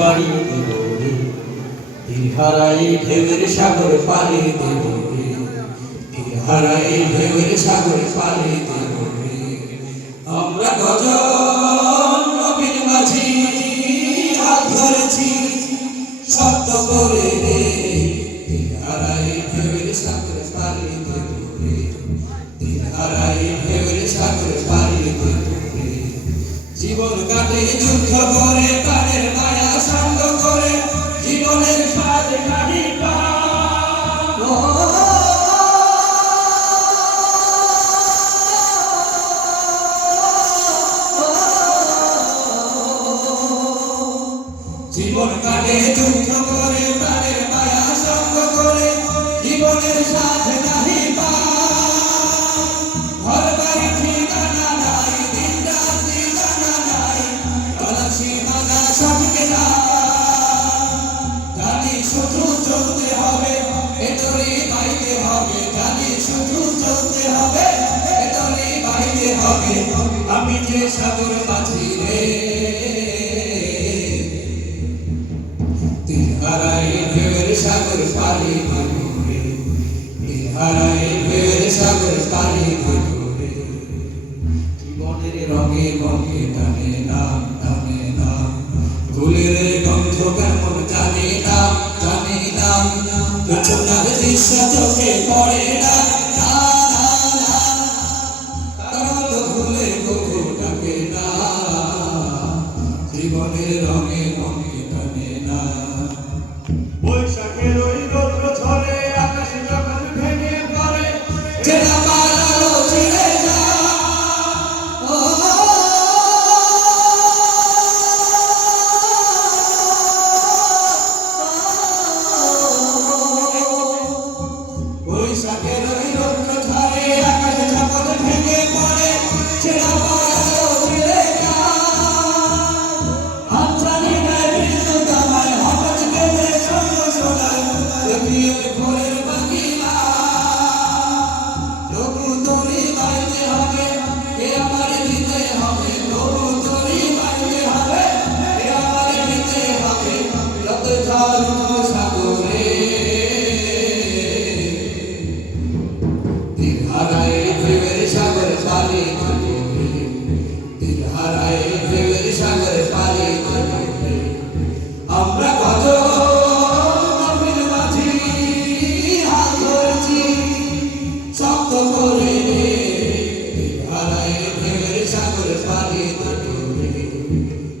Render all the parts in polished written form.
পাড়ি দেব রে, তীর হারাই ঢেউয়ের সাগর পাড়ি দেব রে, তীর হারাই ঢেউয়ের সাগর পাড়ি দেব রে। আমরা কজন নবীর মাঝি হাত ধরেছি শব্দ করে রে, তীর হারাই ঢেউয়ের সাগর পাড়ি দেব রে, তীর হারাই ঢেউয়ের সাগর পাড়ি দেব রে। জীবন কাটে যুদ্ধ করে প্রাণের মায়া সঙ্গ করে, জীবনের স্বাদ কাটি জীবন কাটে যুদ্ধ করে প্রাণের মায়া সঙ্গ করে, জীবনের স্বাদ কাটি ঘর বাড়ি ঠিকানা নাই, দিন রাত ঠিকানা নাই, তলাশি মানা সবকে না। জানি শুধু চলতে হবে, ভেতরে বাইরে হবে, জানি শুধু চলতে হবে, ভেতরে বাইরে হবে। আমি যে সাগর মাঝি রে, তীর হারাই ঢেউয়ের সাগর পাড়ি দেব রে, তীর হারাই ঢেউয়ের সাগর পাড়ি দেব রে। জীবনের রঙে রঙে টানে না টানে না, ফুলের গন্ধ কেমন জানি না জানি না, পেছনের দৃশ্য চোখে পড়ে না না না না, তারা তো ভুলে কবু ডাকে না, জীবনের রঙে রঙে টানে না। বৈশাখের ওই রৌদ্র ঝরে আকাশে যখন ভেঙে পড়ে, চেনা পালালো ছিঁড়ে যায়, বৈশাখের ওই রৌদ্র ঝরে আকাশে যখন ভেঙে পড়ে, চেনা পালালো ছিঁড়ে যায়। হাতছানি দেয় বিদ্যুৎ আমায়, হঠাৎ কেঁদে শোনো শোনায়, দেখি ওই ভোরের বাকিরা। তবু তোরই বাইতে হবে, এ আমার দিতে হবে, তবু তোরই বাইতে হবে, এ আমার দিতে হবে। যত ঝড় সাগরে, তীর হারাই ঢেউয়ের সাগর পাড়ি দেব রে, তীর হারাই ঢেউয়ের সাগর পাড়ি দেব রে। আমরা কজন নবীর মাঝি হাত ধরেছি শব্দ করে রে, তীর হারাই ঢেউয়ের সাগর পাড়ি দেব রে,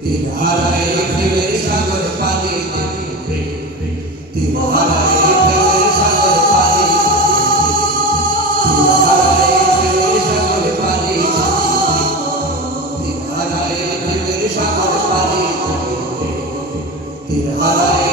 তীর হারাই ঢেউয়ের সাগর পাড়ি দেব রে, তীর হারাই ঢেউয়ের সাগর পাড়ি দেব রে, তীর হারাই ঢেউয়ের সাগর পাড়ি দেব রে, তীর হারাই ঢেউয়ের সাগর পাড়ি দেব রে, তীর হারাই